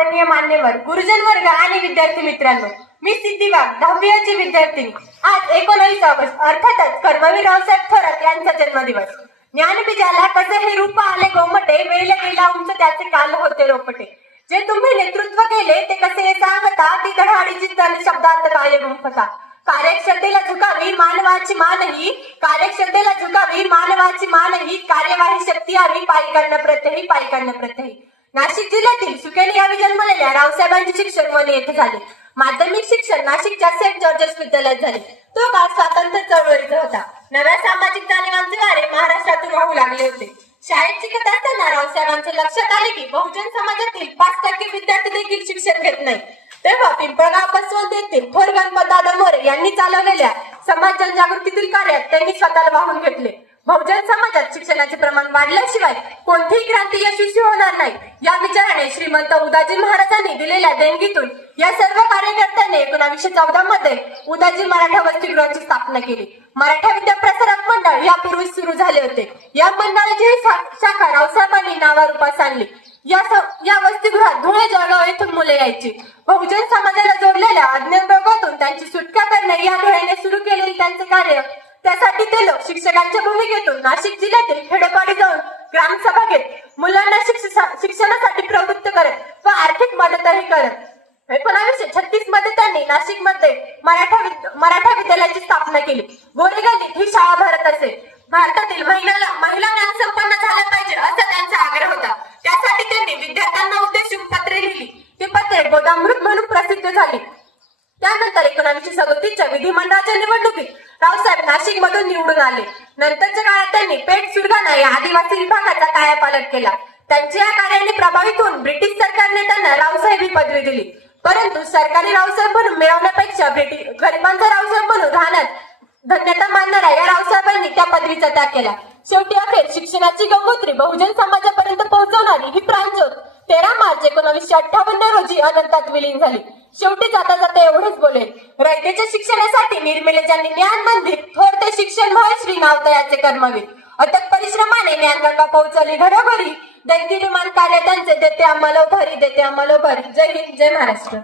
आदरणीय मान्यवर गुरुजन वर्ग आणि विद्यार्थी मित्रांनो मी सिद्धी वाघ दहावीची विद्यार्थिनी. आज एकोणावीस ऑगस्ट अर्थातच कर्मवीर रावसाहेब थोरात यांचा जन्मदिवस. ज्ञानबीजाला कसे हे रूप आले गोमटे वेळ गेला उंच त्याचे काल होते रोपटे. जे तुम्ही नेतृत्व केले ते कसे हे सांगता? ती धडाडीची तन शब्दात काय गुंफता. कार्यक्षमतेला झुकावी मानवाची मानही कार्यक्षमतेला झुकावी मानवाची मानही कार्यवाही शक्ती हवी पायकांना प्रत्यही पायकांना प्रत्यही नाशिक जिल्ह्यातील सुकेली गावी जन्मलेल्या रावसाहेबांचे शिक्षण वने येथे झाले. माध्यमिक शिक्षण नाशिकच्या सेंट जॉर्जेस विद्यालयात झाले. तो काळ स्वातंत्र्य चळवळीचा होता. नव्या सामाजिक जाणीवांचे वारे महाराष्ट्रातून वाहू लागले होते. शाळेत शिकत असताना रावसाहेबांच्या लक्षात आले की बहुजन समाजातील पाच टक्के विद्यार्थी देखील शिक्षण घेत नाही तेव्हा पिंपळगाव बसवंत येथील थोर गणपतदादा मोरे यांनी चालवलेल्या समाज जनजागृतीतील कार्यात त्यांनी स्वतःला वाहून घेतले. बहुजन समाजात शिक्षणाचे प्रमाण वाढल्याशिवाय कोणतीही क्रांती यशस्वी होणार नाही. या विचाराने श्रीमंत उदाजी महाराजांनी दिलेल्या देणगीतून या सर्व कार्यकर्त्यांनी एकोणाशे चौदा मध्ये उदाजी मराठा वसतिगृहाची स्थापना केली. मराठा विद्या प्रसारक मंडळ यापूर्वी सुरू झाले होते. या मंडळाची शाखा रावसाहेबांनी नावारूपास आणली. या स- या वसतिगृहात धुळे जळगाव येथून मुले यायची. बहुजन समाजाला जोडलेल्या अज्ञान रोगातून त्यांची सुटका करणे या धुळ्याने सुरू केलेले त्यांचे कार्य त्यासाठी ते लोक शिक्षकांच्या भूमिकेतून नाशिक जिल्ह्यातील खेडोपाडी जाऊन ग्रामसभा घेत मुलांना शिक्षणासाठी प्रवृत्त करत व आर्थिक मदतही करत. एकोणावीसशे छत्तीसमध्ये त्यांनी नाशिकमध्ये मराठा मराठा विद्यालयाची स्थापना केली. गोरेगल्लीत ही शाळा भरत असे भारतातील महिलांना महिला ज्ञानसंपन्न झाल्या पाहिजे असा त्यांचा आग्रह होता. त्यासाठी त्यांनी विद्यार्थ्यांना उद्देशून पत्रे लिहिली. ते पत्रे गोदामृत म्हणून प्रसिद्ध झाली. त्यानंतर एकोणावीसशे सदोतीसच्या विधिमंडळाच्या निवडणुकीत रावसाहेब नाशिक मधून निवडून आले. नंतरच्या काळात त्यांनी पेठ सुरगाणा या आदिवासी विभागाचा कायापालट केला. त्यांच्या या कार्याने प्रभावित होऊन ब्रिटिश सरकारने त्यांना रावसाहेब ही पदवी दिली. परंतु सरकारी रावसाहेब म्हणून मिळवण्यापेक्षा ब्रिटिश गरिबांचा रावसाहेब म्हणून राहण्यात धन्यता मानणाऱ्या या रावसाहेबांनी त्या पदवीचा त्याग केला. शेवटी अखेर शिक्षणाची गंगोत्री बहुजन समाजापर्यंत पोहोचवणारी ही प्रांजोत तेरा मार्च एकोणावीसशे अठ्ठावन्न रोजी अनंतात विलीन झाली. शेवटी जाता जाता एवढेच बोलेल. रयतेच्या शिक्षणासाठी निर्मिले ज्यांनी ज्ञान मंदिर थोर ते शिक्षण भय श्री नावतयाचे कर्मवीर. अथक परिश्रमाने ज्ञानगंगा पोहोचवली घरोघरी. दैदिमान कार्य त्यांचे देते आम्हाला भरी देते आम्हाला भरी जय हिंद जय महाराष्ट्र.